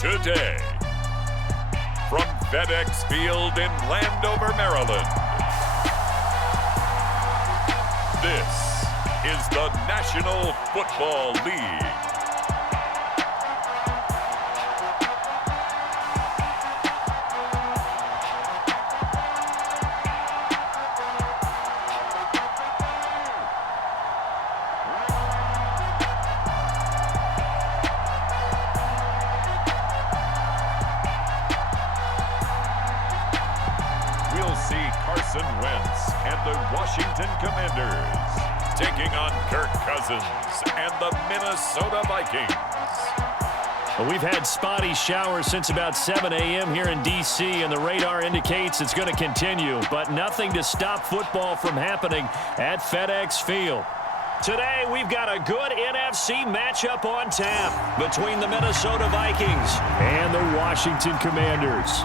today. From FedExField in Landover, Maryland, this is the National Football League. We'll see Carson Wentz and the Washington Commanders taking on Kirk Cousins and the Minnesota Vikings. Well, we've had spotty showers since about 7 a.m. here in D.C., and the radar indicates it's going to continue, but nothing to stop football from happening at FedExField. Today, we've got a good NFC matchup on tap between the Minnesota Vikings and the Washington Commanders.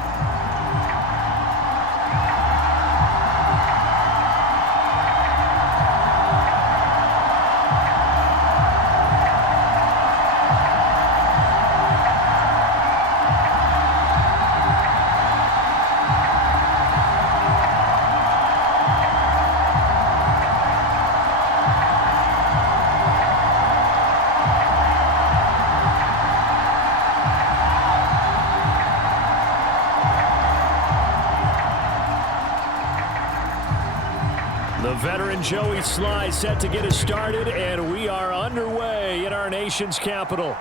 The veteran Joey Sly set to get us started, and we are underway in our nation's capital.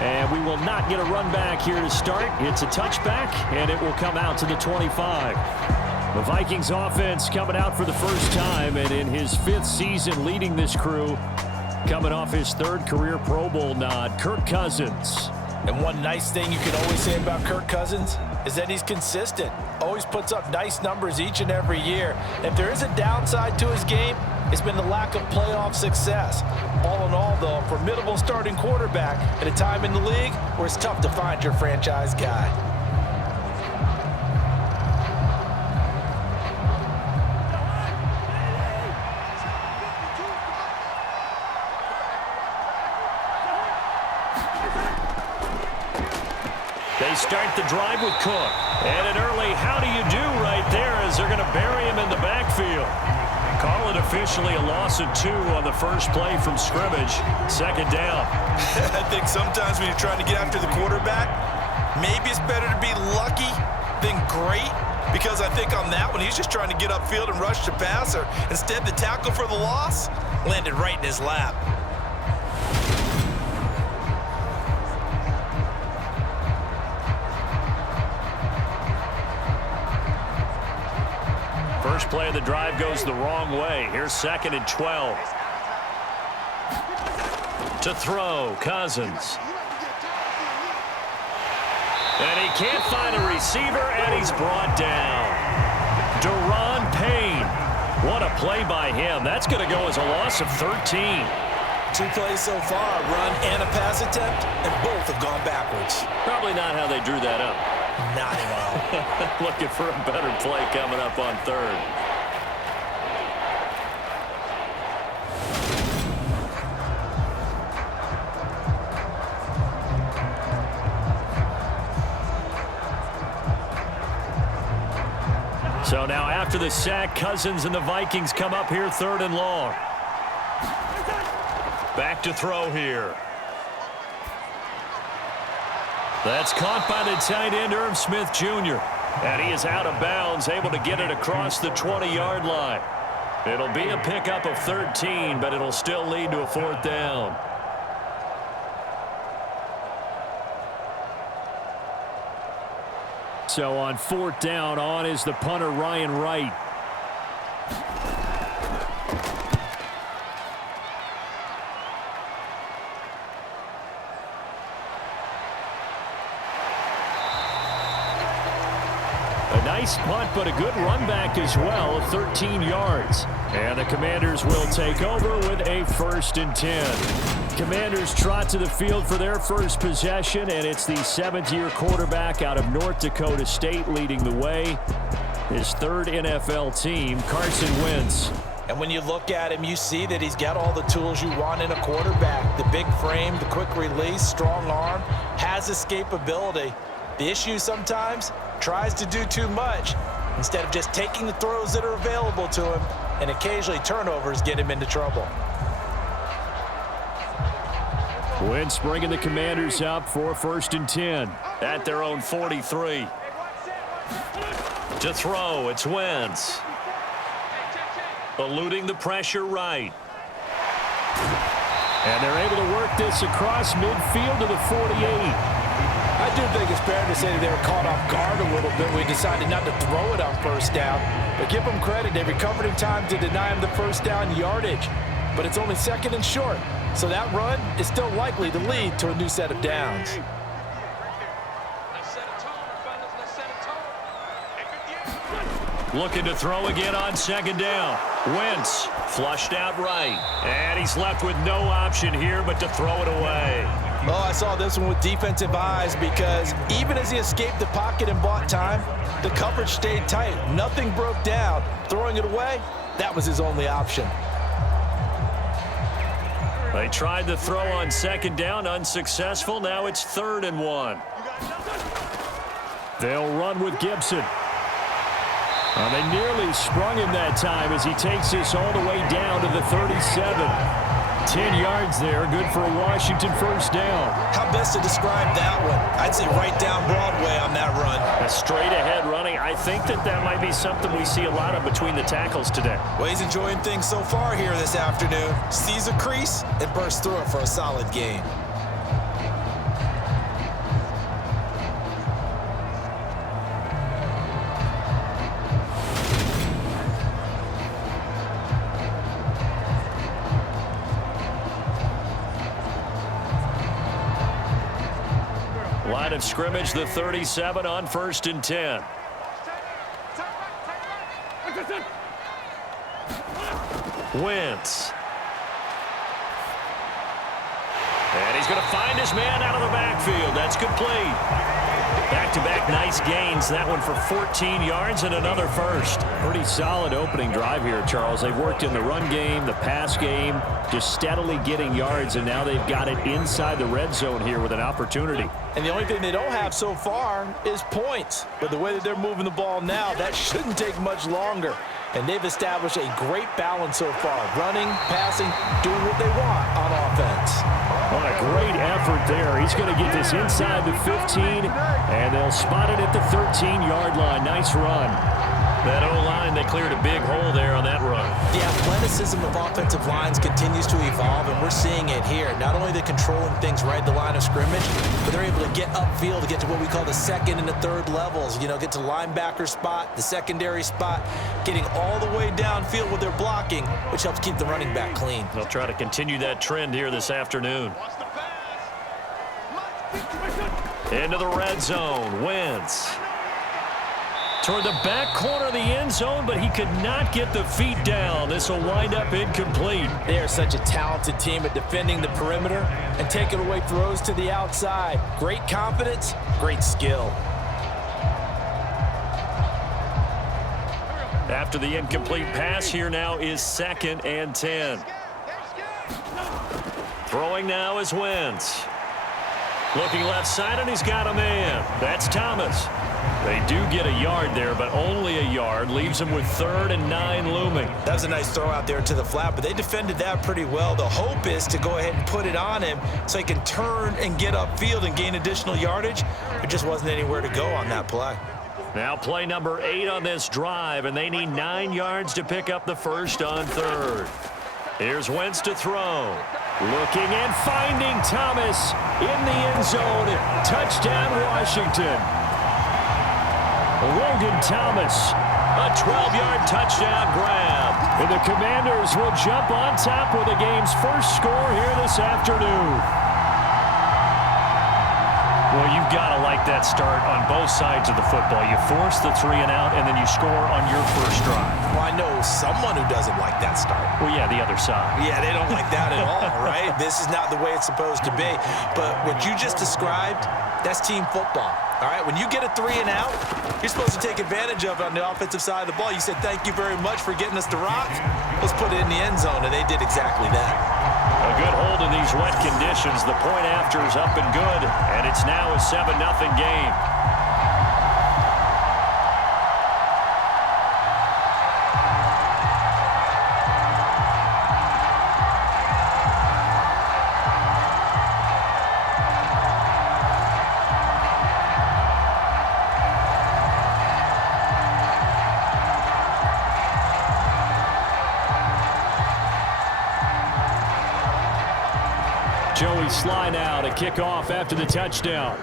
And we will not get a run back here to start. It's a touchback, and it will come out to the 25. The Vikings offense coming out for the first time, and in his 5th season leading this crew, coming off his 3rd career Pro Bowl nod, Kirk Cousins. And one nice thing you can always say about Kirk Cousins is that he's consistent. Always puts up nice numbers each and every year. If there is a downside to his game, it's been the lack of playoff success. All in all, though, a formidable starting quarterback at a time in the league where it's tough to find your franchise guy. They start the drive with Cook. And an early how do you do right there as they're going to bury him in the backfield. Call it officially a loss of 2 on the first play from scrimmage. 2nd down. I think sometimes when you're trying to get after the quarterback, maybe it's better to be lucky than great. Because I think on that one, he's just trying to get upfield and rush the passer. Instead, the tackle for the loss landed right in his lap. First play of the drive goes the wrong way. Here's 2nd and 12. To throw, Cousins. And he can't find a receiver, and he's brought down. Deron Payne. What a play by him. That's going to go as a loss of 13. 2 plays so far, a run and a pass attempt, and both have gone backwards. Probably not how they drew that up. Not at all. Looking for a better play coming up on 3rd. So now after the sack, Cousins and the Vikings come up here 3rd and long. Back to throw here. That's caught by the tight end, Irv Smith Jr. And he is out of bounds, able to get it across the 20-yard line. It'll be a pickup of 13, but it'll still lead to a 4th down. So on 4th down, on is the punter, Ryan Wright. A nice punt, but a good run back as well of 13 yards. And the Commanders will take over with a 1st and 10. Commanders trot to the field for their first possession, and it's the 7th-year quarterback out of North Dakota State leading the way. His 3rd NFL team, Carson Wentz. And when you look at him, you see that he's got all the tools you want in a quarterback. The big frame, the quick release, strong arm, has escapability. The issue sometimes, tries to do too much instead of just taking the throws that are available to him, and occasionally turnovers get him into trouble. Wentz bringing the Commanders up for 1st and 10 at their own 43. To throw, it's Wentz. Eluding the pressure right. And they're able to work this across midfield to the 48. I do think it's fair to say that they were caught off guard a little bit. We decided not to throw it on 1st down. But give them credit. They recovered in time to deny him the 1st down yardage. But it's only 2nd and short. So that run is still likely to lead to a new set of downs. Looking to throw again on 2nd down. Wentz flushed out right. And he's left with no option here but to throw it away. Oh, I saw this one with defensive eyes because even as he escaped the pocket and bought time, the coverage stayed tight. Nothing broke down. Throwing it away, that was his only option. They tried the throw on 2nd down, unsuccessful. Now it's 3rd and 1. They'll run with Gibson. They nearly sprung him that time as he takes this all the way down to the 37. 10 yards there, good for a Washington 1st down. How best to describe that one? I'd say right down Broadway on that run. A straight ahead running. I think that might be something we see a lot of between the tackles today. Well, he's enjoying things so far here this afternoon. Sees a crease and bursts through it for a solid gain. Line of scrimmage, the 37 on 1st and 10. Wentz. And he's going to find his man out of the backfield. That's complete. Back-to-back nice gains. That one for 14 yards and another 1st. Pretty solid opening drive here, Charles. They've worked in the run game, the pass game, just steadily getting yards, and now they've got it inside the red zone here with an opportunity. And the only thing they don't have so far is points. But the way that they're moving the ball now, that shouldn't take much longer. And they've established a great balance so far. Running, passing, doing what they want on offense. What a great effort there. He's going to get this inside the 15, and they'll spot it at the 13-yard line. Nice run. That O-line, they cleared a big hole there on that run. The athleticism of offensive lines continues to evolve, and we're seeing it here. Not only are they controlling things right at the line of scrimmage, but they're able to get upfield to get to what we call the 2nd and the 3rd levels. You know, get to the linebacker spot, the secondary spot, getting all the way downfield with their blocking, which helps keep the running back clean. They'll try to continue that trend here this afternoon. Into the red zone, Wentz. Toward the back corner of the end zone, but he could not get the feet down. This will wind up incomplete. They are such a talented team at defending the perimeter and taking away throws to the outside. Great confidence, great skill. After the incomplete pass, here now is 2nd and 10. Throwing now is Wentz. Looking left side, and he's got a man. That's Thomas. They do get a yard there, but only a yard. Leaves them with 3rd and 9 looming. That was a nice throw out there to the flat, but they defended that pretty well. The hope is to go ahead and put it on him so he can turn and get upfield and gain additional yardage. There just wasn't anywhere to go on that play. Now play number 8 on this drive, and they need 9 yards to pick up the 1st on 3rd. Here's Wentz to throw. Looking and finding Thomas in the end zone. Touchdown, Washington. Logan Thomas, a 12-yard touchdown grab. And the Commanders will jump on top with the game's first score here this afternoon. Well, you've got to like that start on both sides of the football. You force the 3 and out, and then you score on your first drive. Well, I know someone who doesn't like that start. Well, yeah, the other side. Yeah, they don't like that at all, right? like this is not the way it's supposed to be. But what you just described, that's team football. All right, when you get a 3 and out, you're supposed to take advantage of it on the offensive side of the ball. You said, thank you very much for getting us the rock. Let's put it in the end zone, and they did exactly that. A good hold in these wet conditions. The point after is up and good, and it's now a 7-0 game. Joey Sly now to kick off after the touchdown.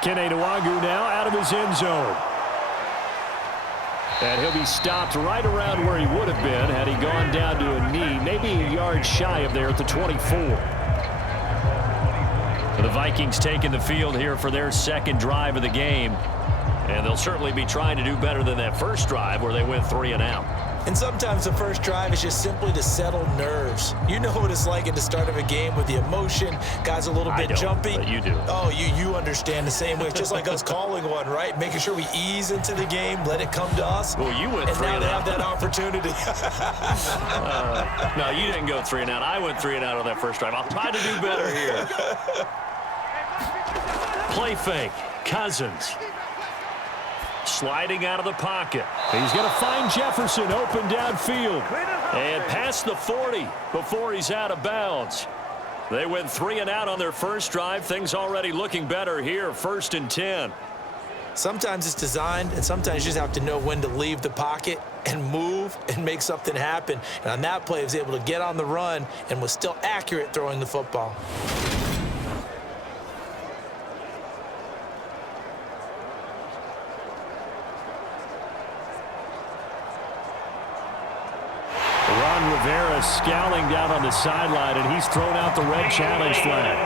Kene Nwagu now out of his end zone. And he'll be stopped right around where he would have been had he gone down to a knee, maybe a yard shy of there at the 24. The Vikings taking the field here for their second drive of the game. And they'll certainly be trying to do better than that first drive where they went 3 and out. And sometimes the first drive is just simply to settle nerves. You know what it's like at the start of a game with the emotion. Guys a little bit jumpy. But you do. Oh, you understand the same way. It's just like us calling one, right? Making sure we ease into the game, let it come to us. Well, you went 3 and and now they out. have that opportunity. No, you didn't go 3 and out. I went 3 and out on that first drive. I'll try to do better here. Play fake. Cousins. Sliding out of the pocket. He's going to find Jefferson open downfield. And past the 40 before he's out of bounds. They went 3 and out on their first drive. Things already looking better here. 1st and 10. Sometimes it's designed, and sometimes you just have to know when to leave the pocket and move and make something happen. And on that play, he was able to get on the run and was still accurate throwing the football. Rivera scowling down on the sideline, and he's thrown out the red challenge flag.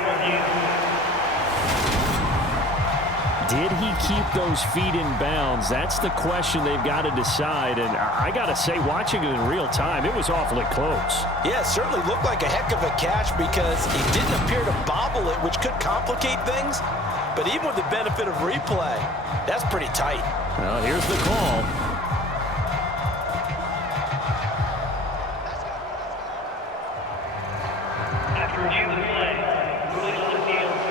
Did he keep those feet in bounds? That's the question they've got to decide. And I got to say, watching it in real time, it was awfully close. Yeah, it certainly looked like a heck of a catch because he didn't appear to bobble it, which could complicate things. But even with the benefit of replay, that's pretty tight. Well, here's the call.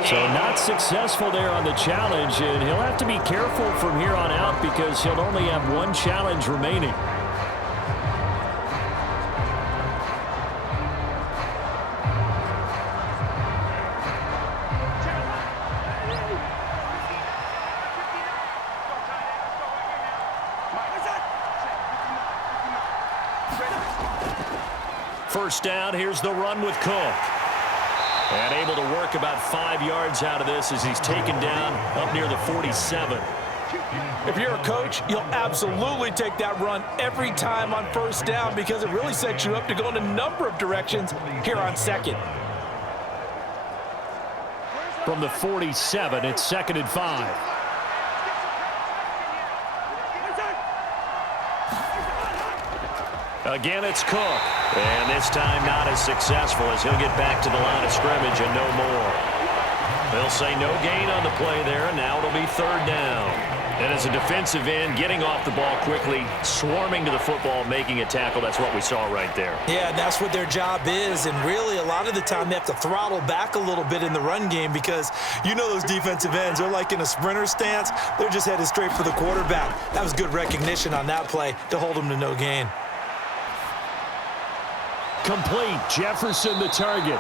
So not successful there on the challenge, and he'll have to be careful from here on out because he'll only have one challenge remaining. First down, here's the run with Cook. And able to work about 5 yards out of this as he's taken down up near the 47. If you're a coach, you'll absolutely take that run every time on first down because it really sets you up to go in a number of directions here on second. From the 47, it's 2nd and 5. Again, it's Cook. And this time not as successful as he'll get back to the line of scrimmage and no more. They'll say no gain on the play there, and now it'll be 3rd down. And as a defensive end, getting off the ball quickly, swarming to the football, making a tackle, that's what we saw right there. Yeah, that's what their job is, and really a lot of the time they have to throttle back a little bit in the run game because you know those defensive ends, they're like in a sprinter stance. They're just headed straight for the quarterback. That was good recognition on that play to hold him to no gain. Complete. Jefferson the target.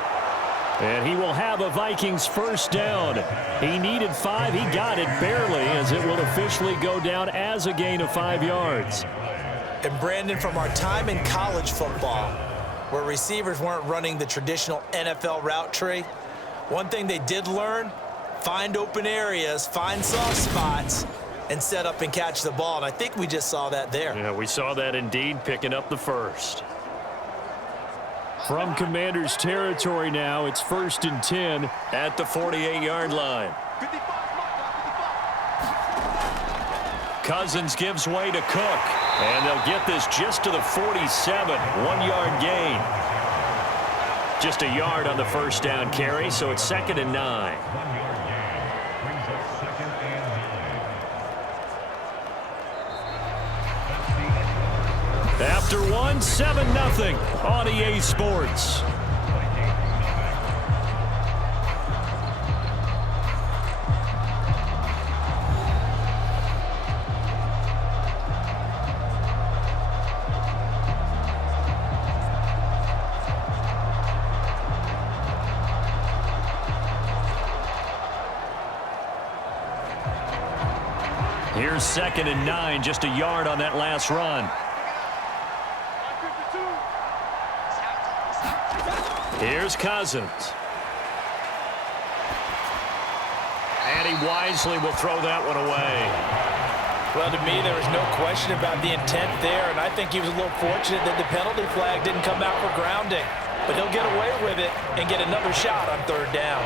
And he will have a Vikings first down. He needed 5. He got it barely as it will officially go down as a gain of 5 yards. And Brandon, from our time in college football, where receivers weren't running the traditional NFL route tree, one thing they did learn, find open areas, find soft spots, and set up and catch the ball. And I think we just saw that there. Yeah, we saw that indeed, picking up the first. From Commanders territory now, it's 1st and 10 at the 48-yard line. Cousins gives way to Cook. And they'll get this just to the 47. 1-yard gain. Just a yard on the first down carry, so it's 2nd and 9. After one, 7-0 on EA Sports. Here's 2nd and 9, just a yard on that last run. Here's Cousins. And he wisely will throw that one away. Well, to me, there was no question about the intent there, and I think he was a little fortunate that the penalty flag didn't come out for grounding. But he'll get away with it and get another shot on 3rd down.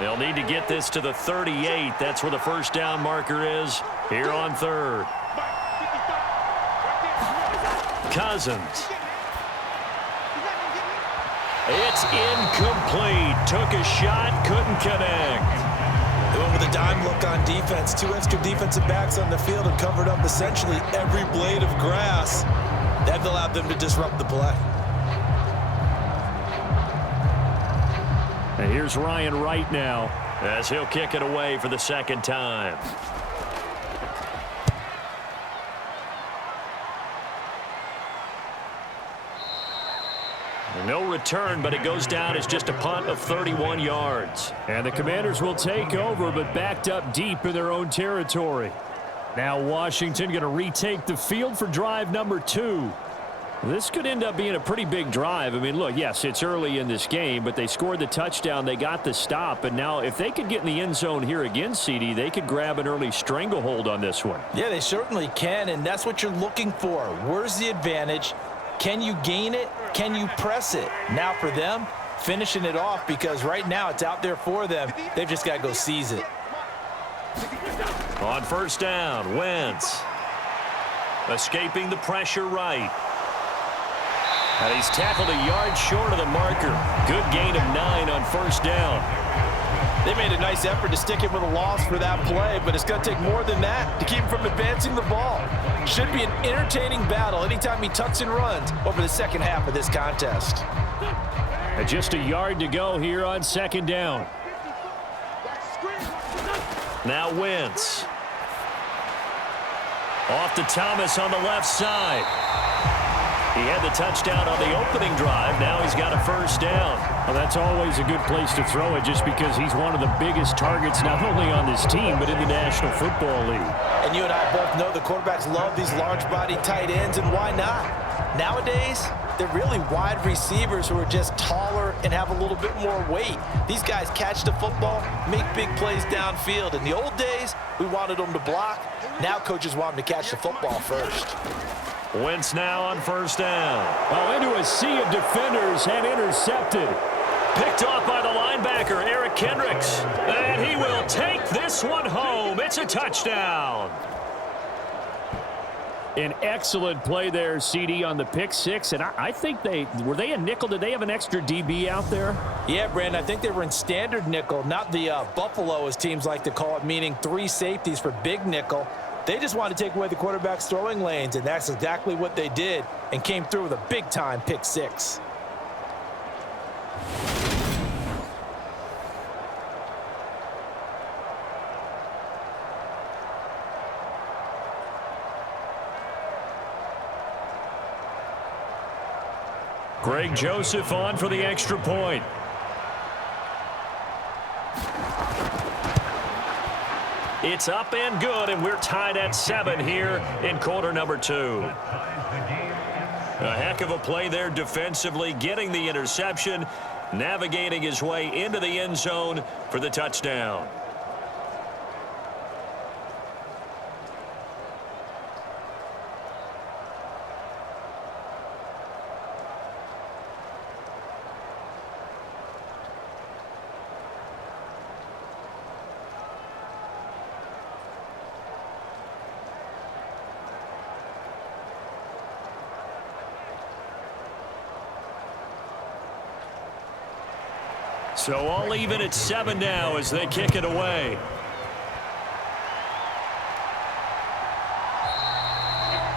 They'll need to get this to the 38. That's where the first down marker is here on 3rd. Cousins. It's incomplete. Took a shot, couldn't connect. They went with a dime look on defense. 2 extra defensive backs on the field and covered up essentially every blade of grass. That allowed them to disrupt the play. And here's Ryan Wright now as he'll kick it away for the 2nd time. No return, but it goes down as just a punt of 31 yards. And the Commanders will take over, but backed up deep in their own territory. Now Washington going to retake the field for drive number 2. This could end up being a pretty big drive. I mean, look, yes, it's early in this game, but they scored the touchdown. They got the stop. And now if they could get in the end zone here again, CD, they could grab an early stranglehold on this one. Yeah, they certainly can, and that's what you're looking for. Where's the advantage? Can you gain it? Can you press it? Now for them, finishing it off, because right now it's out there for them. They've just got to go seize it. On first down, Wentz. Escaping the pressure right. And he's tackled a yard short of the marker. Good gain of 9 on first down. They made a nice effort to stick him with a loss for that play, but it's going to take more than that to keep him from advancing the ball. Should be an entertaining battle anytime he tucks and runs over the second half of this contest. And just a yard to go here on 2nd down. Now Wentz. Off to Thomas on the left side. He had the touchdown on the opening drive. Now he's got a first down. Well, that's always a good place to throw it just because he's one of the biggest targets not only on this team but in the National Football League. And you and I both know the quarterbacks love these large-body tight ends, and why not? Nowadays, they're really wide receivers who are just taller and have a little bit more weight. These guys catch the football, make big plays downfield. In the old days, we wanted them to block. Now coaches want them to catch the football first. Wentz now on first down. Oh, into a sea of defenders and intercepted. Picked off by the linebacker, Eric Kendricks. And he will take this one home. It's a touchdown. An excellent play there, CD, on the pick six. And I think were they a nickel? Did they have an extra DB out there? Yeah, Brandon, I think they were in standard nickel, not the Buffalo, as teams like to call it, meaning 3 safeties for big nickel. They just wanted to take away the quarterback's throwing lanes, and that's exactly what they did, and came through with a big-time pick six. Greg Joseph on for the extra point. It's up and good, and we're tied at 7 here in quarter number 2. A heck of a play there defensively, getting the interception, navigating his way into the end zone for the touchdown. So all even at 7 now as they kick it away.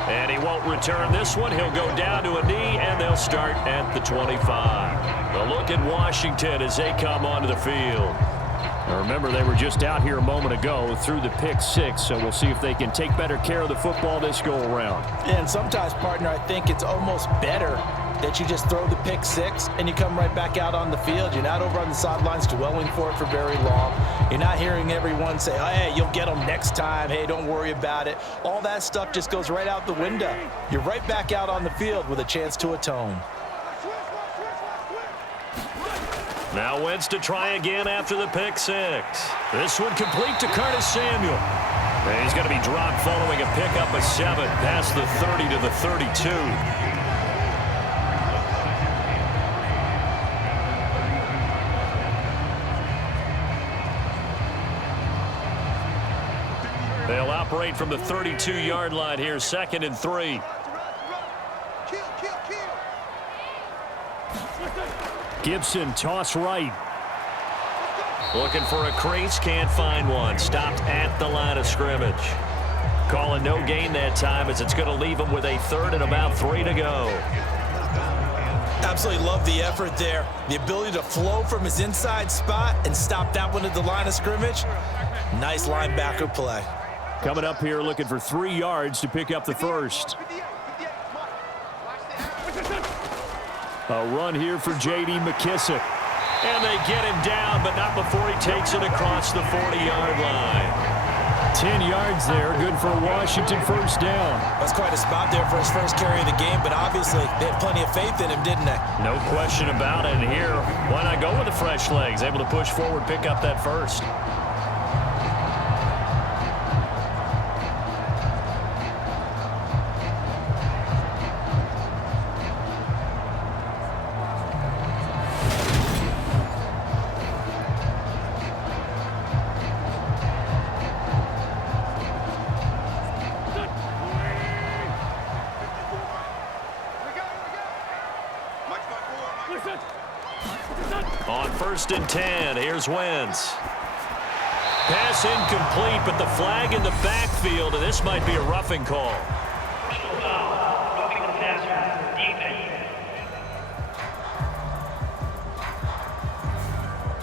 And he won't return this one. He'll go down to a knee, and they'll start at the 25. A look at Washington as they come onto the field. Now remember, they were just out here a moment ago through the pick 6, so we'll see if they can take better care of the football this go-around. And sometimes, partner, I think it's almost better that you just throw the pick 6 and you come right back out on the field. You're not over on the sidelines dwelling for it for very long. You're not hearing everyone say, oh, hey, you'll get them next time. Hey, don't worry about it. All that stuff just goes right out the window. You're right back out on the field with a chance to atone. Now Wentz to try again after the pick 6. This one complete to Curtis Samuel. And he's going to be dropped following a pickup of 7 past the 30 to the 32. They'll operate from the 32-yard line here, 2nd and 3. Gibson, toss right. Looking for a crease, can't find one. Stopped at the line of scrimmage. Calling no gain that time as it's going to leave him with a 3rd and about 3 to go. Absolutely love the effort there. The ability to flow from his inside spot and stop that one at the line of scrimmage. Nice linebacker play. Coming up here looking for 3 yards to pick up the first. A run here for J.D. McKissick. And they get him down, but not before he takes it across the 40-yard line. 10 yards there, good for a Washington first down. That's quite a spot there for his first carry of the game, but obviously they had plenty of faith in him, didn't they? No question about it. And here, why not go with the fresh legs? Able to push forward, pick up that first. On 1st and 10, here's Wentz. Pass incomplete, but the flag in the backfield, and this might be a roughing call.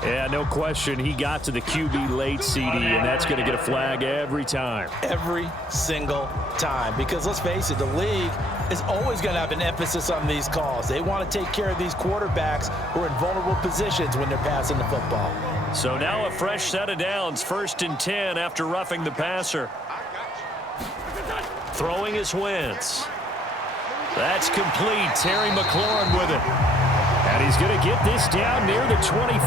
Yeah, no question. He got to the QB late, CD, and that's going to get a flag every time. Every single time. Because let's face it, the league is always going to have an emphasis on these calls. They want to take care of these quarterbacks who are in vulnerable positions when they're passing the football. So now a fresh set of downs, 1st and 10 after roughing the passer. Throwing is Wentz. That's complete. Terry McLaurin with it. And he's going to get this down near the 25.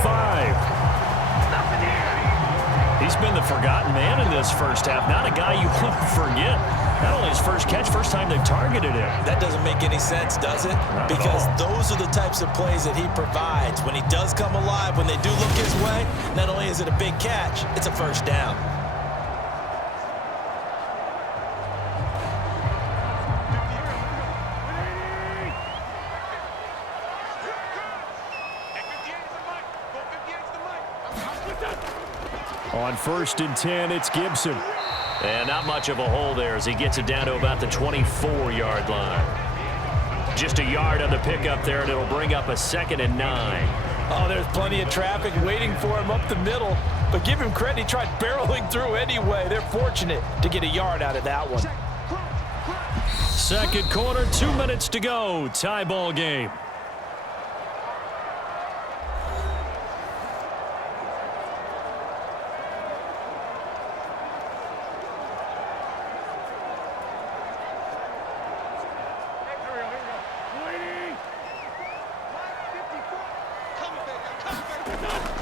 He's been the forgotten man in this first half. Not a guy you want to forget. Not only his first catch, first time they've targeted him. That doesn't make any sense, does it? Because those are the types of plays that he provides. When he does come alive, when they do look his way, not only is it a big catch, it's a first down. On 1st and 10, it's Gibson. And not much of a hole there as he gets it down to about the 24-yard line. Just a yard on the pickup there, and it'll bring up a 2nd and 9. Oh, there's plenty of traffic waiting for him up the middle. But give him credit, he tried barreling through anyway. They're fortunate to get a yard out of that one. 2nd quarter, 2 minutes to go. Tie ball game.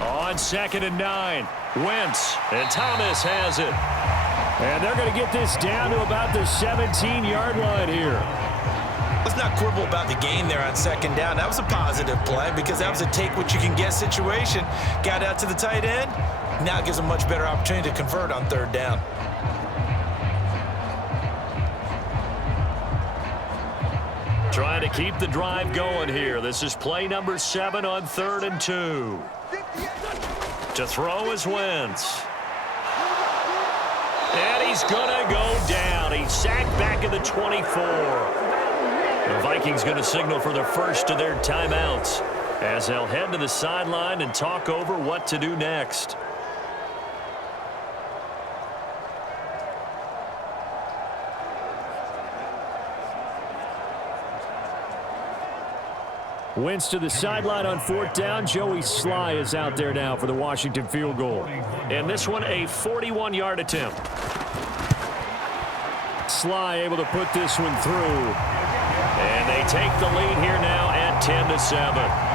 On 2nd and 9, Wentz, and Thomas has it. And they're going to get this down to about the 17-yard line here. Let's not quibble about the gain there on 2nd down. That was a positive play because that was a take-what-you-can-get situation. Got out to the tight end. Now it gives them much better opportunity to convert on 3rd down. Trying to keep the drive going here. This is play number 7 on 3rd and 2. To throw is Wentz. And he's going to go down. He's sacked back at the 24. The Vikings going to signal for the first of their timeouts as they'll head to the sideline and talk over what to do next. Wentz to the sideline on 4th down. Joey Sly is out there now for the Washington field goal. And this one a 41-yard attempt. Sly able to put this one through. And they take the lead here now at 10-7.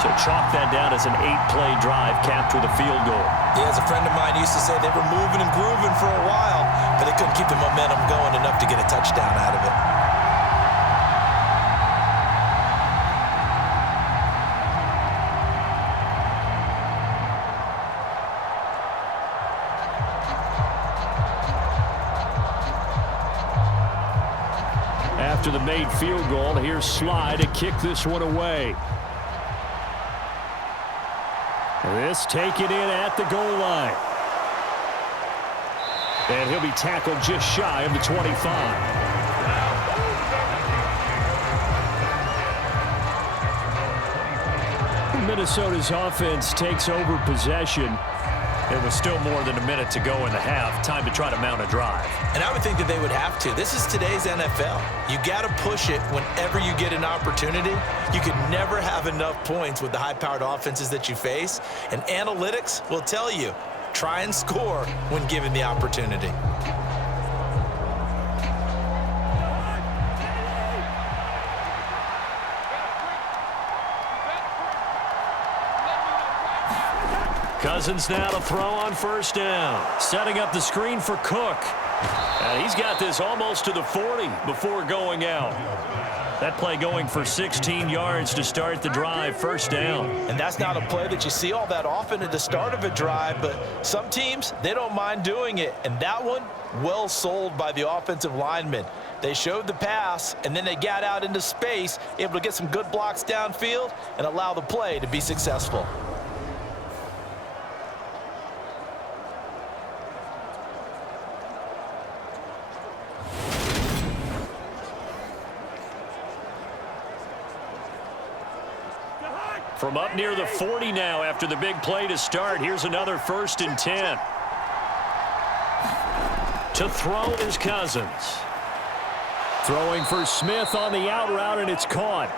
So chalk that down as an 8-play drive capped with a field goal. Yeah, as a friend of mine used to say, they were moving and grooving for a while, but they couldn't keep the momentum going enough to get a touchdown out of it. After the made field goal, here's Sly to kick this one away. This taken in at the goal line. And he'll be tackled just shy of the 25. Minnesota's offense takes over possession. There was still more than a minute to go in the half. Time to try to mount a drive. And I would think that they would have to. This is today's NFL. You got to push it whenever you get an opportunity. You can never have enough points with the high-powered offenses that you face. And analytics will tell you, try and score when given the opportunity. Cousins now to throw on 1st down. Setting up the screen for Cook. And he's got this almost to the 40 before going out. That play going for 16 yards to start the drive, 1st down. And that's not a play that you see all that often at the start of a drive, but some teams, they don't mind doing it. And that one, well sold by the offensive linemen. They showed the pass, and then they got out into space, able to get some good blocks downfield and allow the play to be successful. From up near the 40 now after the big play to start. Here's another 1st and 10. To throw is Cousins. Throwing for Smith on the out route, and it's caught.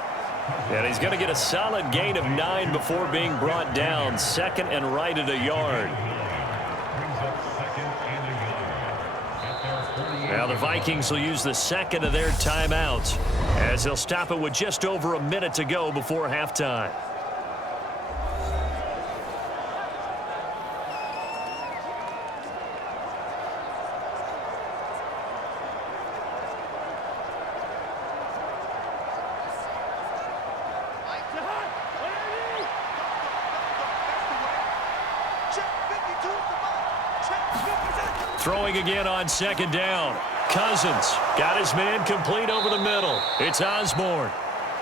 And he's going to get a solid gain of 9 before being brought down. 2nd and right at a yard. Now the Vikings will use the 2nd of their timeouts as they'll stop it with just over a minute to go before halftime. Throwing again on 2nd down. Cousins got his man complete over the middle. It's Osborne.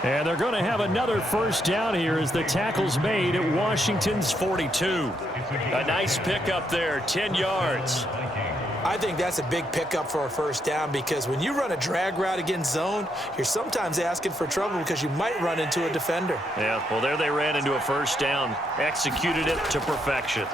And they're going to have another 1st down here as the tackle's made at Washington's 42. A nice pickup there, 10 yards. I think that's a big pickup for a 1st down because when you run a drag route against zone, you're sometimes asking for trouble because you might run into a defender. Yeah, well, there they ran into a 1st down. Executed it to perfection.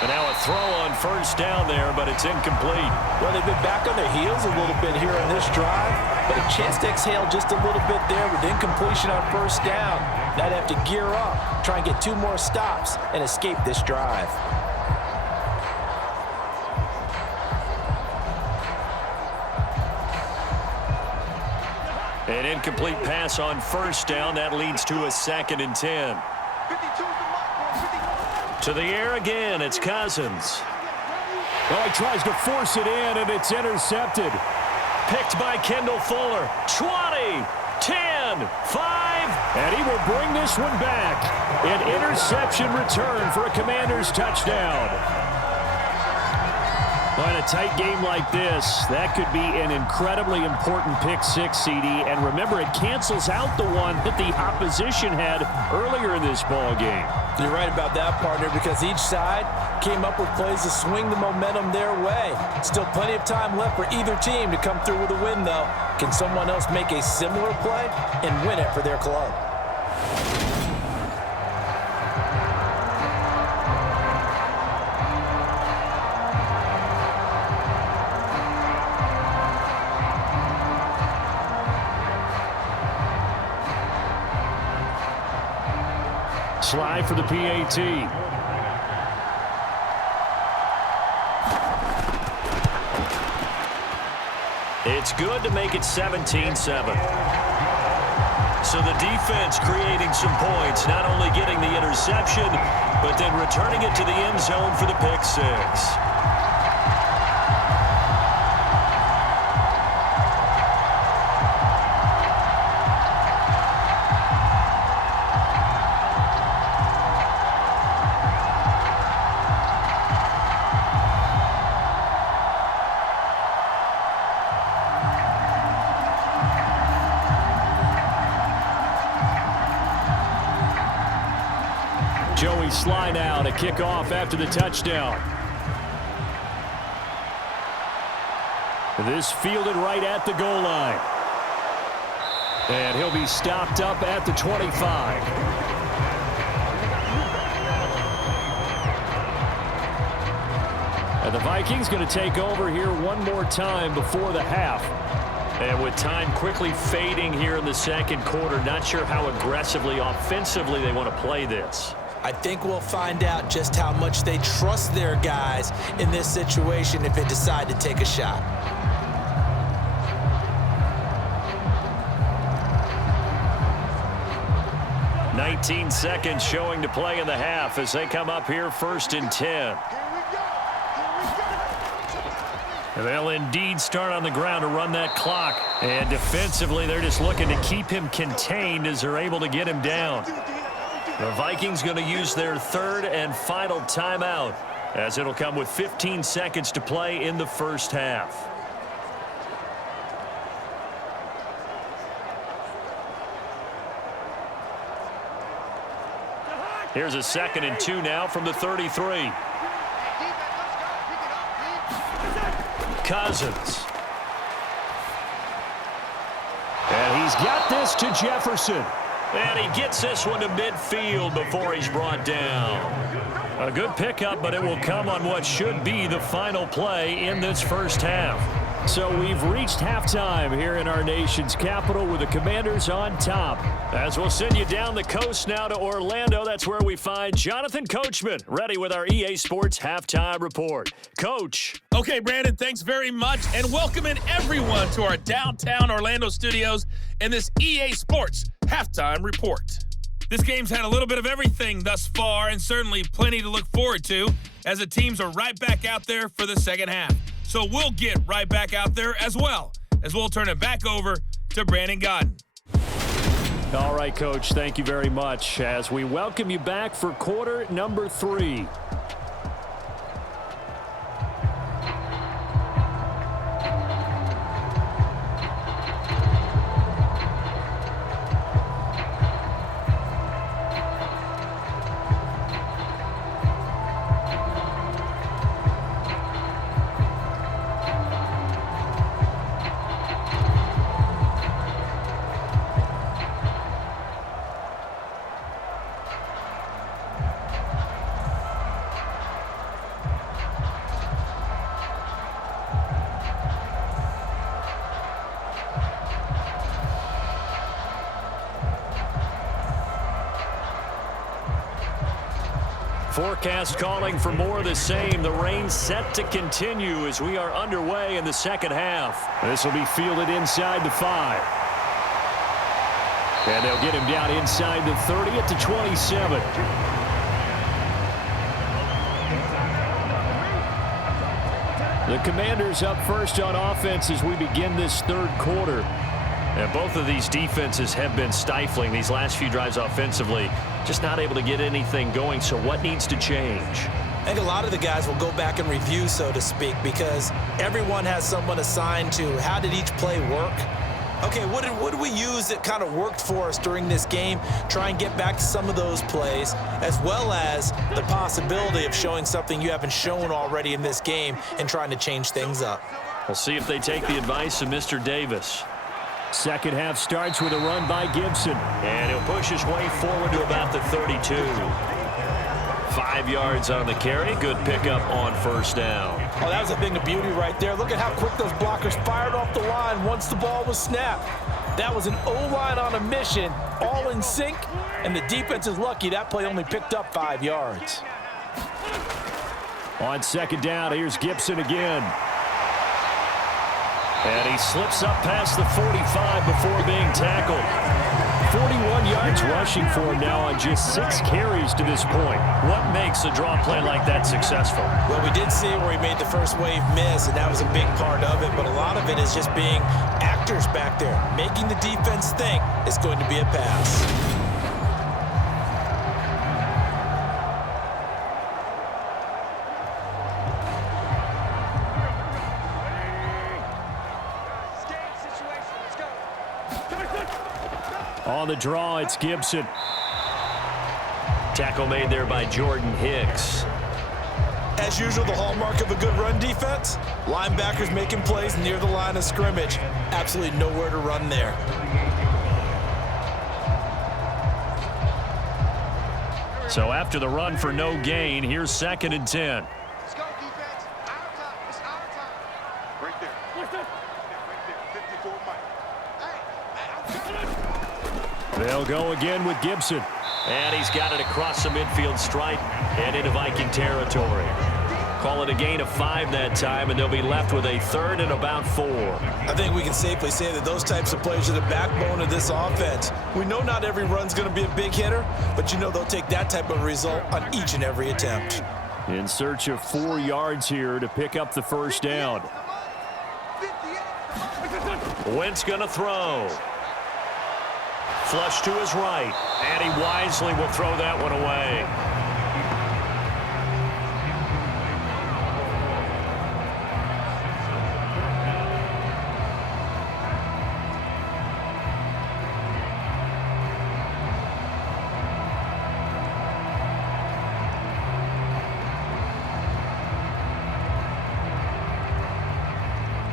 And now a throw on 1st down there, but it's incomplete. Well, they've been back on their heels a little bit here on this drive, but a chance to exhale just a little bit there with incompletion on 1st down. Now they have to gear up, try and get 2 more stops, and escape this drive. An incomplete pass on 1st down. That leads to a 2nd and 10. To the air again, it's Cousins. Well, he tries to force it in, and it's intercepted. Picked by Kendall Fuller. 20, 10, 5. And he will bring this one back. An interception return for a Commanders touchdown. Well, in a tight game like this, that could be an incredibly important pick six, CD. And remember, it cancels out the one that the opposition had earlier in this ball game. You're right about that, partner, because each side came up with plays to swing the momentum their way. Still plenty of time left for either team to come through with a win, though. Can someone else make a similar play and win it for their club? Slide for the PAT. It's good to make it 17-7. So the defense creating some points, not only getting the interception, but then returning it to the end zone for the pick six. Joey slide out, a kickoff after the touchdown. This fielded right at the goal line. And he'll be stopped up at the 25. And the Vikings going to take over here one more time before the half. And with time quickly fading here in the second quarter, not sure how aggressively, offensively they want to play this. I think we'll find out just how much they trust their guys in this situation if they decide to take a shot. "19 seconds showing to play in the half as they come up here 1st and 10. They'll indeed start on the ground to run that clock. And defensively, they're just looking to keep him contained as they're able to get him down. The Vikings going to use their third and final timeout as it'll come with 15 seconds to play in the first half. Here's a 2nd and 2 now from the 33. Cousins. And he's got this to Jefferson. And he gets this one to midfield before he's brought down. A good pickup, but it will come on what should be the final play in this first half. So we've reached halftime here in our nation's capital with the Commanders on top. As we'll send you down the coast now to Orlando, that's where we find Jonathan Coachman, ready with our EA Sports Halftime Report. Coach. Okay, Brandon, thanks very much, and welcoming everyone to our downtown Orlando studios in this EA Sports Halftime Report. This game's had a little bit of everything thus far, and certainly plenty to look forward to, as the teams are right back out there for the second half. So we'll get right back out there as well, as we'll turn it back over to Brandon Godden. All right, Coach, thank you very much as we welcome you back for quarter number 3. Forecast calling for more of the same. The rain set to continue as we are underway in the second half. This will be fielded inside the 5. And they'll get him down inside the 30 at the 27. The Commanders up first on offense as we begin this third quarter. And both of these defenses have been stifling these last few drives offensively. Just not able to get anything going, so what needs to change? I think a lot of the guys will go back and review, so to speak, because everyone has someone assigned to how did each play work. Okay, what did we use that kind of worked for us during this game? Try and get back to some of those plays, as well as the possibility of showing something you haven't shown already in this game and trying to change things up. We'll see if they take the advice of Mr. Davis. Second half starts with a run by Gibson. And he'll push his way forward to about the 32. 5 yards on the carry. Good pickup on first down. Oh, that was a thing of beauty right there. Look at how quick those blockers fired off the line once the ball was snapped. That was an O-line on a mission, all in sync, and the defense is lucky that play only picked up 5 yards. On second down, here's Gibson again. And he slips up past the 45 before being tackled. 41 yards rushing for him now on just 6 carries to this point. What makes a draw play like that successful? Well, we did see where he made the first wave miss, and that was a big part of it, but a lot of it is just being actors back there, making the defense think it's going to be a pass. On the draw, it's Gibson. Tackle made there by Jordan Hicks. As usual, the hallmark of a good run defense, linebackers making plays near the line of scrimmage. Absolutely nowhere to run there. So after the run for no gain, here's 2nd and 10. Let's go, defense. Our time. It's our time. Right there. Right there. 54 Mike. They'll go again with Gibson. And he's got it across the midfield stripe and into Viking territory. Call it a gain of 5 that time, and they'll be left with a 3rd and about 4. I think we can safely say that those types of plays are the backbone of this offense. We know not every run's going to be a big hitter, but you know they'll take that type of result on each and every attempt. In search of 4 yards here to pick up the first down. Wentz going to throw. Flush to his right, and he wisely will throw that one away.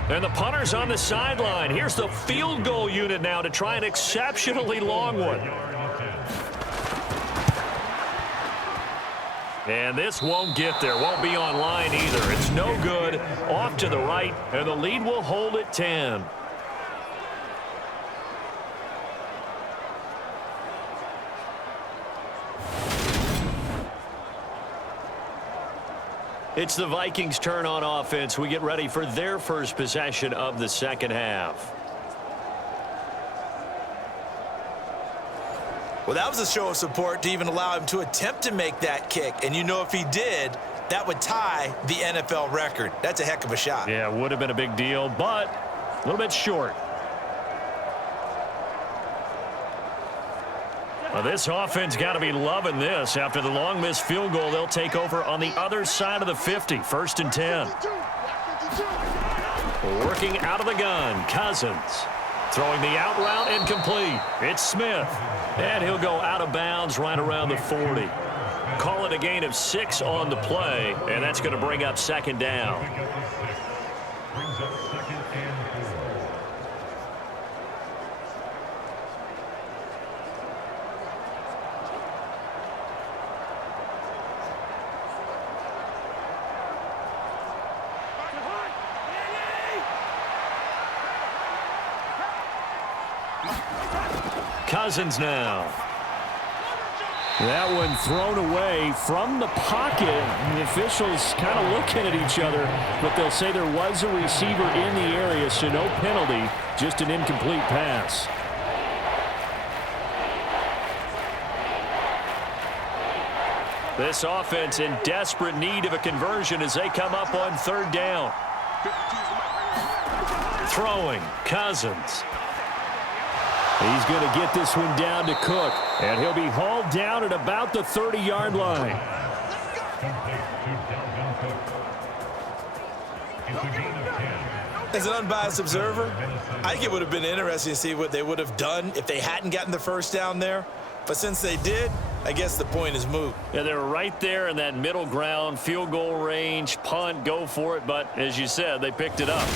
And the punter's on the sideline. Here's the field goal unit now to try an exceptionally long one. And this won't get there. Won't be on line either. It's no good. Off to the right, and the lead will hold at 10. It's the Vikings' turn on offense. We get ready for their first possession of the second half. Well, that was a show of support to even allow him to attempt to make that kick. And you know if he did, that would tie the NFL record. That's a heck of a shot. Yeah, would have been a big deal, but a little bit short. Well, this offense got to be loving this. After the long missed field goal, they'll take over on the other side of the 50. 1st and 10. Working out of the gun, Cousins. Throwing the out route incomplete. It's Smith. And he'll go out of bounds right around the 40. Call it a gain of 6 on the play, and that's going to bring up 2nd down. Cousins now. That one thrown away from the pocket. The officials kind of looking at each other, but they'll say there was a receiver in the area, so no penalty, just an incomplete pass. This offense in desperate need of a conversion as they come up on 3rd down. Throwing, Cousins. He's going to get this one down to Cook, and he'll be hauled down at about the 30-yard line. As an unbiased observer, I think it would have been interesting to see what they would have done if they hadn't gotten the first down there. But since they did, I guess the point is moot. Yeah, they were right there in that middle ground, field goal range, punt, go for it. But as you said, they picked it up.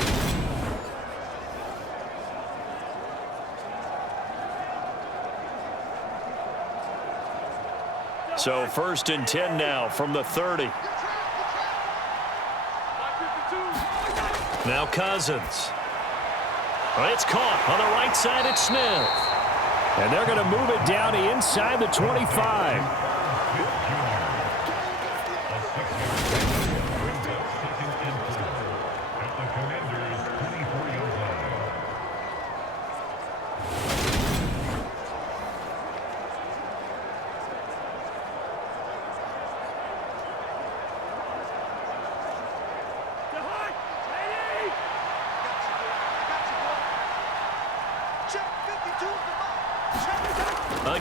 So 1st and 10 now from the 30. Now Cousins. Well, it's caught on the right side. It's Smith. And they're going to move it down inside the 25.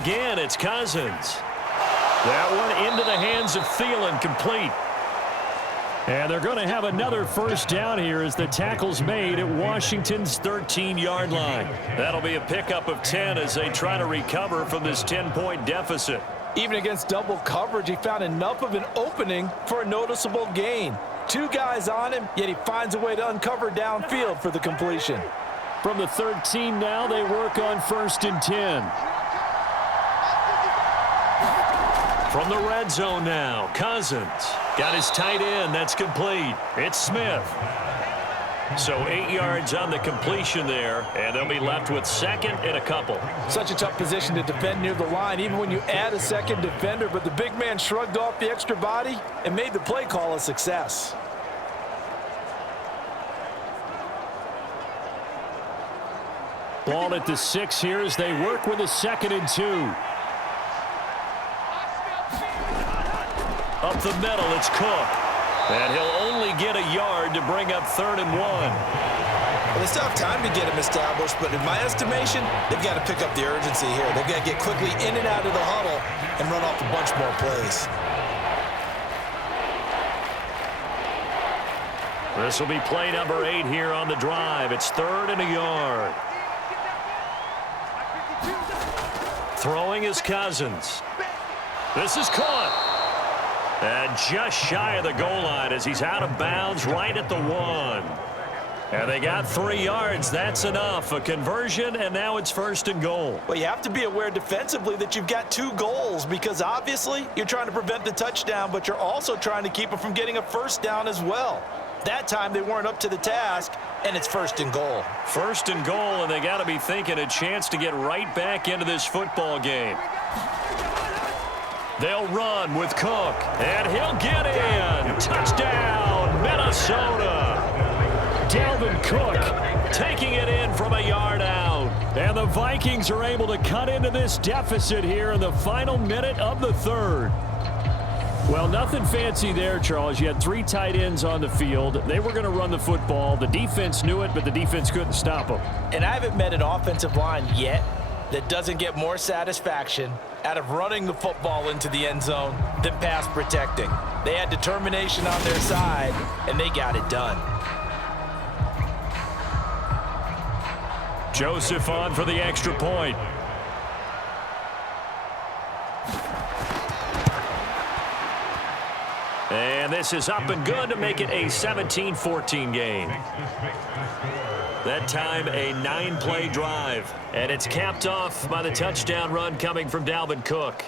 Again, it's Cousins. That one into the hands of Thielen, complete. And they're going to have another first down here as the tackle's made at Washington's 13-yard line. That'll be a pickup of 10 as they try to recover from this 10-point deficit. Even against double coverage, he found enough of an opening for a noticeable gain. 2 guys on him, yet he finds a way to uncover downfield for the completion. From the 13 now, they work on 1st and 10. From the red zone now, Cousins got his tight end. That's complete. It's Smith. So 8 yards on the completion there, and they'll be left with 2nd and a couple. Such a tough position to defend near the line, even when you add a second defender, but the big man shrugged off the extra body and made the play call a success. Ball at the 6 here as they work with a 2nd and 2. Up the middle, it's Cook. And he'll only get a yard to bring up 3rd and 1. Well, they still have time to get him established, but in my estimation, they've got to pick up the urgency here. They've got to get quickly in and out of the huddle and run off a bunch more plays. This will be play number 8 here on the drive. It's 3rd and a yard. Throwing is Cousins. This is caught. And just shy of the goal line as he's out of bounds right at the 1. And they got 3 yards. That's enough. A conversion, and now it's 1st and goal. Well, you have to be aware defensively that you've got 2 goals because obviously you're trying to prevent the touchdown, but you're also trying to keep it from getting a first down as well. That time they weren't up to the task, and it's 1st and goal. 1st and goal, and they got to be thinking a chance to get right back into this football game. They'll run with Cook, and he'll get in. Touchdown, Minnesota. Dalvin Cook taking it in from a yard out. And the Vikings are able to cut into this deficit here in the final minute of the 3rd. Well, nothing fancy there, Charles. You had 3 tight ends on the field. They were going to run the football. The defense knew it, but the defense couldn't stop them. And I haven't met an offensive line yet that doesn't get more satisfaction out of running the football into the end zone than pass protecting. They had determination on their side, and they got it done. Joseph on for the extra point. And this is up and good to make it a 17-14 game. That time a 9-play drive. And it's capped off by the touchdown run coming from Dalvin Cook.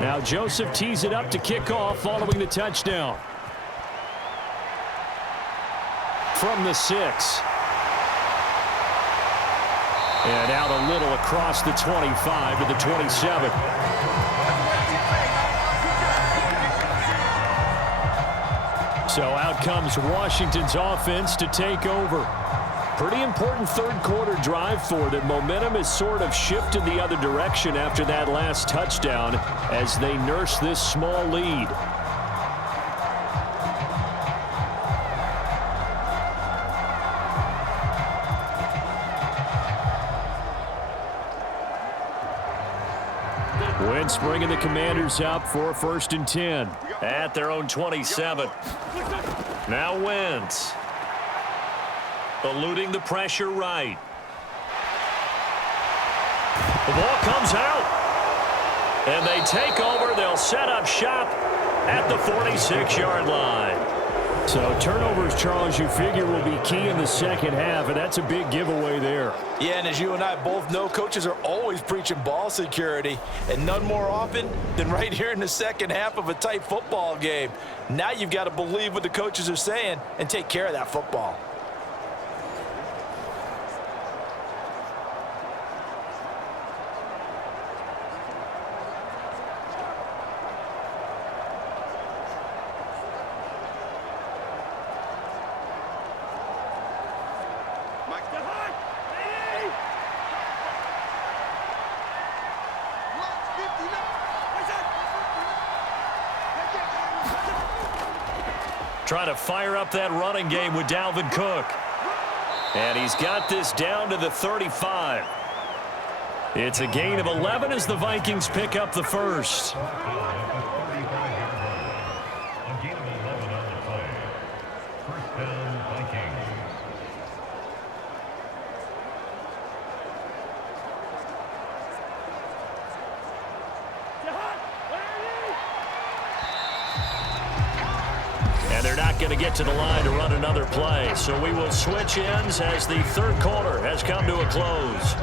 Now Joseph tees it up to kick off following the touchdown. From the 6. And out a little across the 25 to the 27. So out comes Washington's offense to take over. Pretty important third-quarter drive for them. Momentum has sort of shifted the other direction after that last touchdown as they nurse this small lead. Wentz bringing the Commanders up for 1st and 10. At their own 27. Now Wentz. Eluding the pressure right. The ball comes out. And they take over. They'll set up shop at the 46-yard line. So turnovers, Charles, you figure will be key in the second half, and that's a big giveaway there. Yeah, and as you and I both know, coaches are always preaching ball security, and none more often than right here in the second half of a tight football game. Now you've got to believe what the coaches are saying and take care of that football. Trying to fire up that running game with Dalvin Cook. And he's got this down to the 35. It's a gain of 11 as the Vikings pick up the first. They're not going to get to the line to run another play, so we will switch ends as the third quarter has come to a close.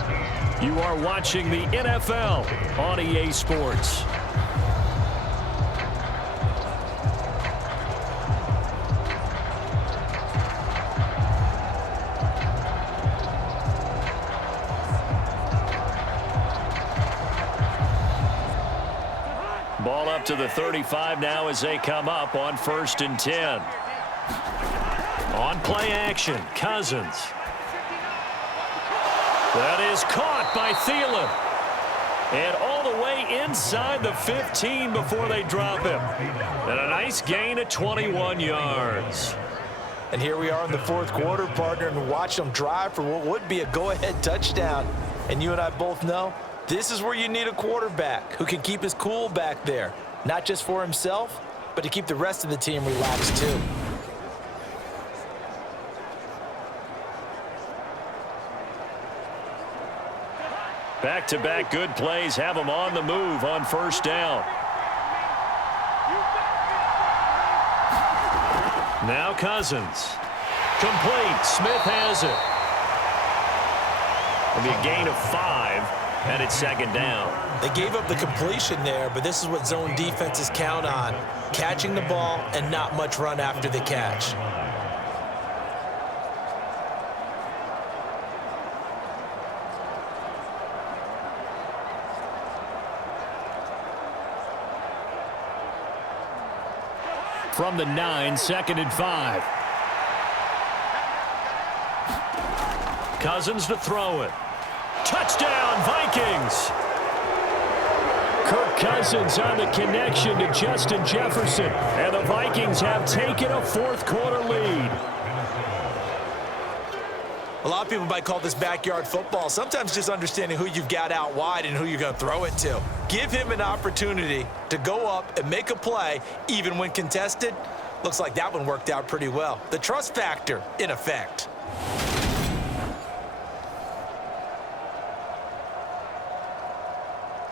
You are watching the NFL on EA Sports. Ball up to the 35 now as they come up on 1st and 10. On play action, Cousins. That is caught by Thielen. And all the way inside the 15 before they drop him. And a nice gain of 21 yards. And here we are in the fourth quarter, partner, and watch them drive for what would be a go-ahead touchdown. And you and I both know this is where you need a quarterback who can keep his cool back there, not just for himself, but to keep the rest of the team relaxed too. Back-to-back good plays have them on the move on 1st down. Now Cousins. Complete. Smith has it. It'll be a gain of 5. And it's 2nd down. They gave up the completion there, but this is what zone defenses count on. Catching the ball and not much run after the catch. From the 9, 2nd and 5. Cousins to throw it. Touchdown, Vikings! Kirk Cousins on the connection to Justin Jefferson. And the Vikings have taken a fourth-quarter lead. A lot of people might call this backyard football. Sometimes just understanding who you've got out wide and who you're going to throw it to. Give him an opportunity to go up and make a play, even when contested. Looks like that one worked out pretty well. The trust factor in effect.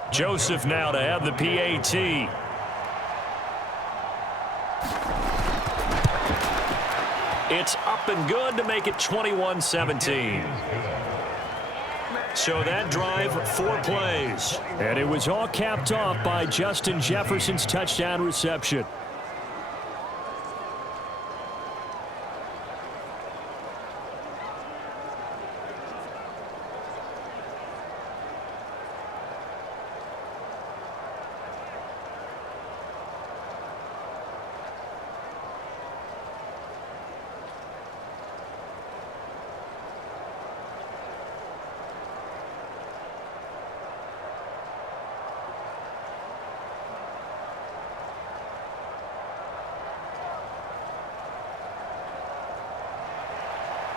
Joseph now to have the PAT. It's up and good to make it 21-17. So that drive, 4 plays. And it was all capped off by Justin Jefferson's touchdown reception.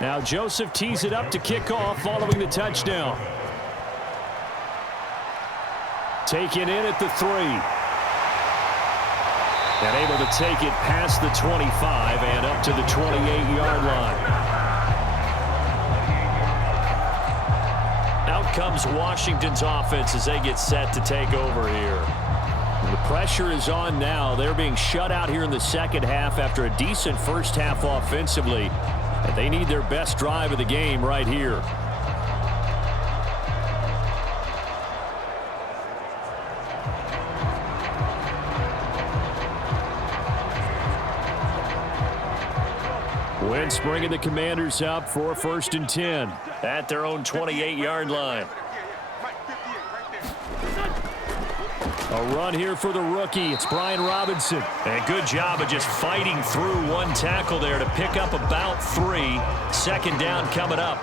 Now Joseph tees it up to kick off following the touchdown. Taken in at the 3. And able to take it past the 25 and up to the 28-yard line. Out comes Washington's offense as they get set to take over here. The pressure is on now. They're being shut out here in the second half after a decent first half offensively. And they need their best drive of the game right here. Wentz bringing the Commanders up for 1st and 10 at their own 28-yard line. A run here for the rookie. It's Brian Robinson. And good job of just fighting through one tackle there to pick up about 3. 2nd down coming up.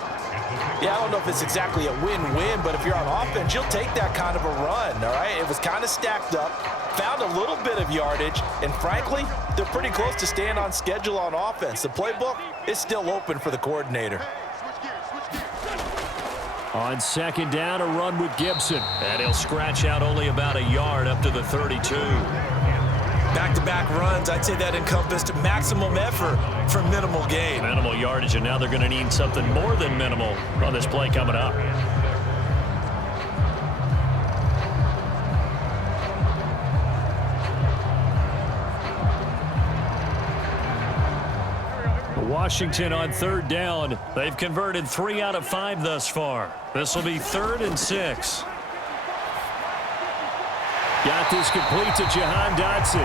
Yeah, I don't know if it's exactly a win-win, but if you're on offense, you'll take that kind of a run, all right? It was kind of stacked up, found a little bit of yardage, and frankly, they're pretty close to staying on schedule on offense. The playbook is still open for the coordinator. On 2nd down, a run with Gibson. And he'll scratch out only about a yard up to the 32. Back-to-back runs, I'd say that encompassed maximum effort for minimal gain. Minimal yardage, and now they're going to need something more than minimal on this play coming up. Washington on 3rd down. They've converted 3 out of 5 thus far. This will be 3rd and 6. Got this complete to Jahan Dotson.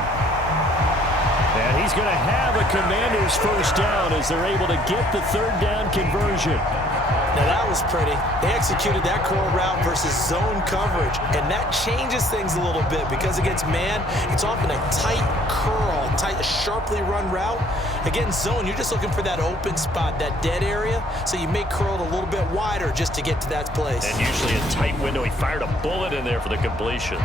And he's going to have a Commanders first down as they're able to get the 3rd down conversion. Now that was pretty. They executed that curl route versus zone coverage, and that changes things a little bit because against man, it's often a tight curl, tight, sharply run route. Against zone, you're just looking for that open spot, that dead area, so you may curl it a little bit wider just to get to that place. And usually a tight window. He fired a bullet in there for the completion.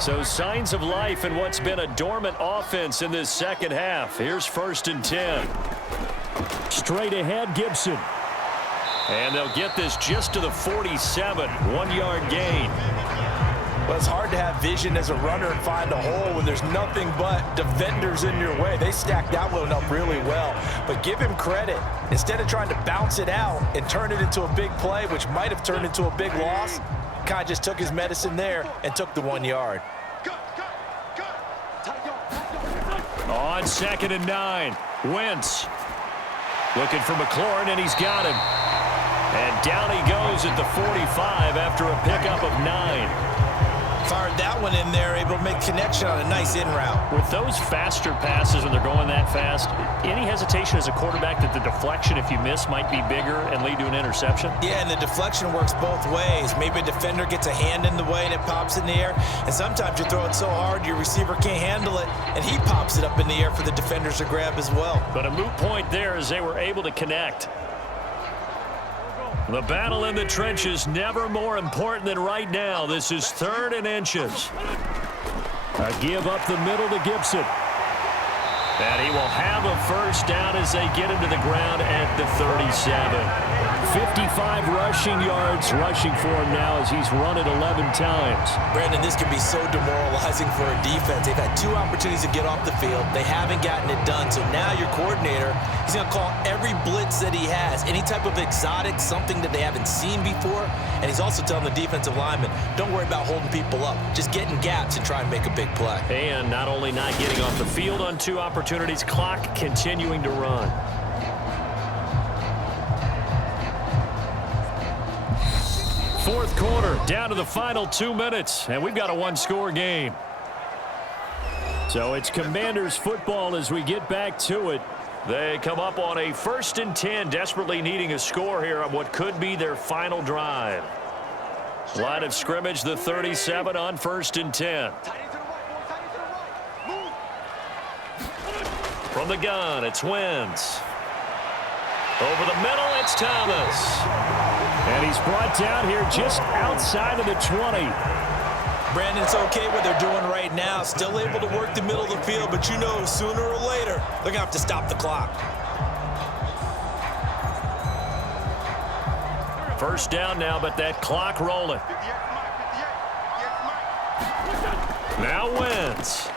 So signs of life in what's been a dormant offense in this second half. Here's 1st and 10. Straight ahead, Gibson. And they'll get this just to the 47. 1-yard gain. Well, it's hard to have vision as a runner and find a hole when there's nothing but defenders in your way. They stacked that one up really well. But give him credit. Instead of trying to bounce it out and turn it into a big play, which might have turned into a big loss, kind of just took his medicine there and took the 1 yard. On 2nd and 9, Wentz looking for McLaurin, and he's got him. And down he goes at the 45 after a pickup of 9. Fired that one in there, able to make connection on a nice in route. With those faster passes when they're going that fast, any hesitation as a quarterback that the deflection, if you miss, might be bigger and lead to an interception? Yeah, and the deflection works both ways. Maybe a defender gets a hand in the way and it pops in the air. And sometimes you throw it so hard your receiver can't handle it, and he pops it up in the air for the defenders to grab as well. But a moot point there as they were able to connect. The battle in the trenches never more important than right now. This is 3rd and inches. A give up the middle to Gibson. And he will have a first down as they get into the ground at the 37. 55 rushing yards rushing for him now as he's run it 11 times. Brandon, this can be so demoralizing for a defense. They've had 2 opportunities to get off the field. They haven't gotten it done. So now your coordinator, he's going to call every blitz that he has, any type of exotic, something that they haven't seen before. And he's also telling the defensive lineman, don't worry about holding people up. Just get in gaps and try and make a big play. And not only not getting off the field on 2 opportunities, clock continuing to run. Fourth quarter, down to the final 2 minutes, and we've got a 1-score game. So it's Commanders football as we get back to it. They come up on a 1st and 10, desperately needing a score here on what could be their final drive. Line of scrimmage, the 37 on 1st and 10. From the gun, it's Wentz. Over the middle, it's Thomas. And he's brought down here just outside of the 20. Brandon, it's okay what they're doing right now. Still able to work the middle of the field, but you know sooner or later they're going to have to stop the clock. First down now, but that clock rolling. Now Wentz.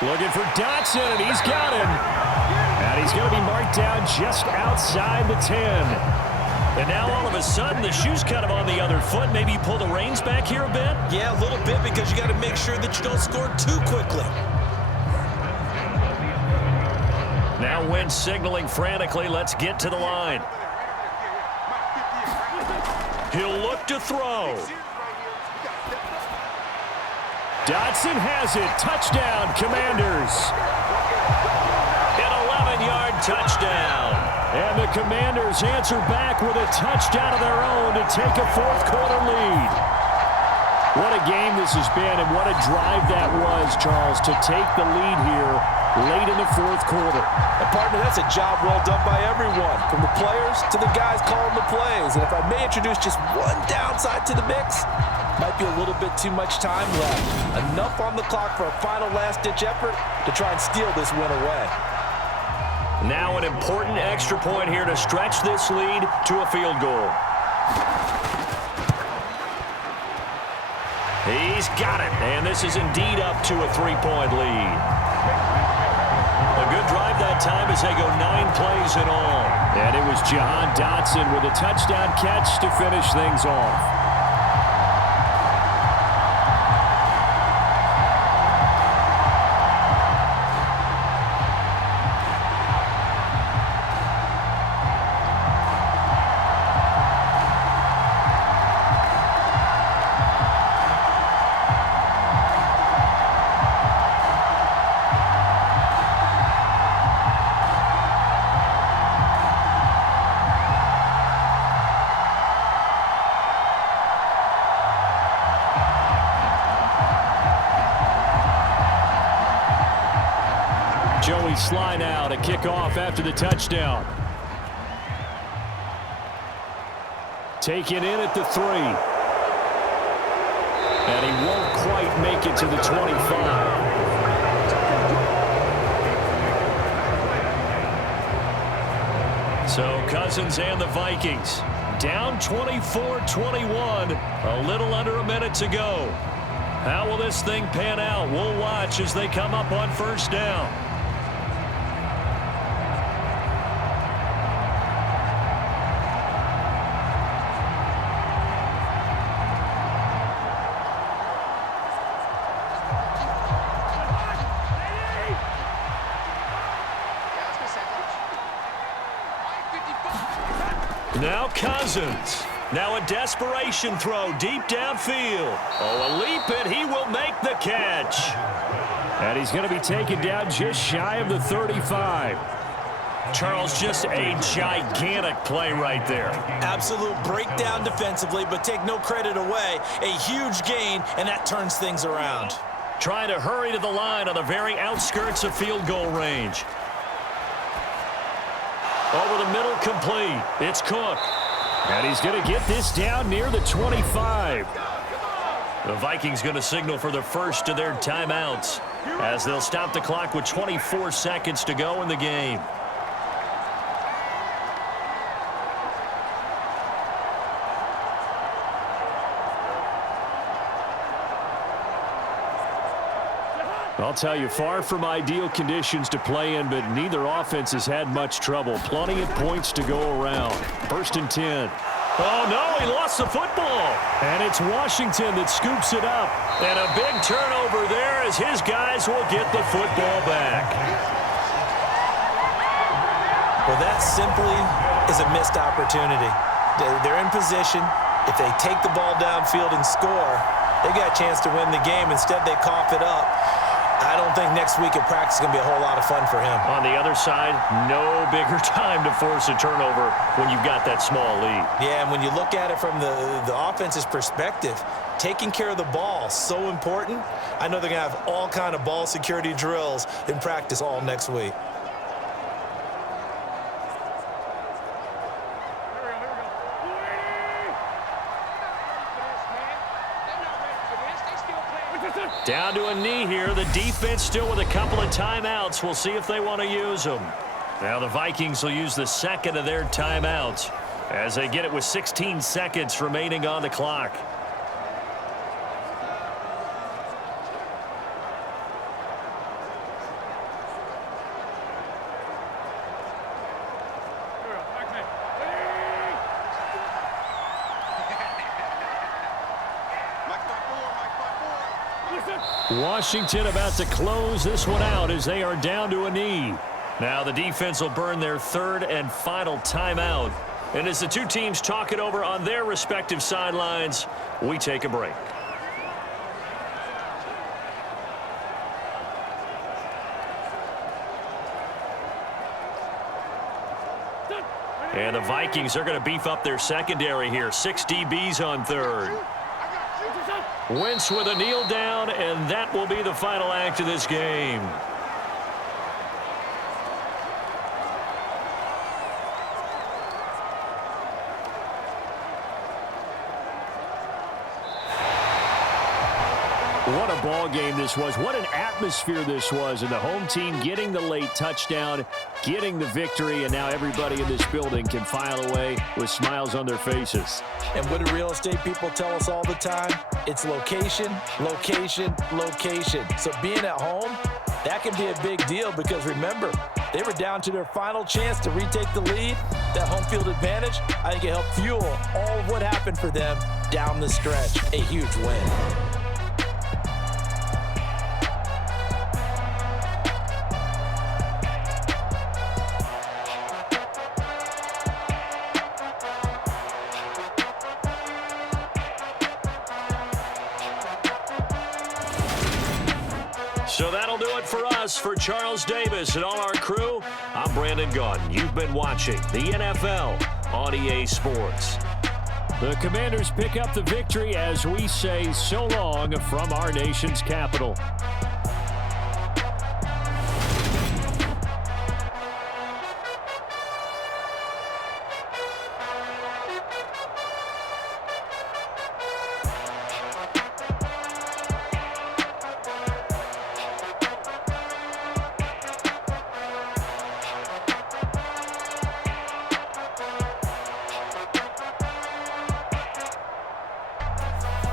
Looking for Dotson, and he's got him. And he's going to be marked down just outside the 10. And now all of a sudden, the shoe's kind of on the other foot. Maybe you pull the reins back here a bit? Yeah, a little bit, because you got to make sure that you don't score too quickly. Now Wentz signaling frantically, let's get to the line. He'll look to throw. Dotson has it. Touchdown, Commanders. An 11-yard touchdown. And the Commanders answer back with a touchdown of their own to take a fourth-quarter lead. What a game this has been, and what a drive that was, Charles, to take the lead here late in the fourth quarter. And partner, that's a job well done by everyone, from the players to the guys calling the plays. And if I may introduce just one downside to the mix, might be a little bit too much time left. Enough on the clock for a final last-ditch effort to try and steal this win away. Now an important extra point here to stretch this lead to a field goal. He's got it, and this is indeed up to a 3-point lead. A good drive that time as they go 9 plays in all. And it was Jahan Dotson with a touchdown catch to finish things off. Joey Sly now to kick off after the touchdown. Taken in at the 3. And he won't quite make it to the 25. So Cousins and the Vikings down 24-21, a little under a minute to go. How will this thing pan out? We'll watch as they come up on first down. Now Cousins. Now a desperation throw deep downfield. Oh, a leap, and he will make the catch. And he's going to be taken down just shy of the 35. Charles, just a gigantic play right there. Absolute breakdown defensively, but take no credit away. A huge gain, and that turns things around. Trying to hurry to the line on the very outskirts of field goal range. Over the middle, complete. It's Cook. And he's going to get this down near the 25. The Vikings going to signal for the first of their timeouts as they'll stop the clock with 24 seconds to go in the game. I'll tell you, far from ideal conditions to play in, but neither offense has had much trouble. Plenty of points to go around. First and 10. Oh, no, he lost the football. And it's Washington that scoops it up. And a big turnover there as his guys will get the football back. Well, that simply is a missed opportunity. They're in position. If they take the ball downfield and score, they got a chance to win the game. Instead, they cough it up. I don't think next week at practice is going to be a whole lot of fun for him. On the other side, no bigger time to force a turnover when you've got that small lead. Yeah, and when you look at it from the offense's perspective, taking care of the ball, so important. I know they're going to have all kind of ball security drills in practice all next week. Down to a knee here. The defense still with a couple of timeouts. We'll see if they want to use them. Now the Vikings will use the second of their timeouts as they get it with 16 seconds remaining on the clock. Washington about to close this one out as they are down to a knee. Now the defense will burn their third and final timeout. And as the two teams talk it over on their respective sidelines, we take a break. And the Vikings are going to beef up their secondary here. 6 DBs on third. Wentz with a kneel down, and that will be the final act of this game. What a ball game this was. What an atmosphere this was. And the home team getting the late touchdown, getting the victory, and now everybody in this building can file away with smiles on their faces. And what do real estate people tell us all the time? It's location, location, location. So being at home, that can be a big deal because remember, they were down to their final chance to retake the lead. That home field advantage, I think it helped fuel all of what happened for them down the stretch. A huge win. So that'll do it for us. For Charles Davis and all our crew, I'm Brandon Gaudin. You've been watching the NFL on EA Sports. The Commanders pick up the victory as we say so long from our nation's capital.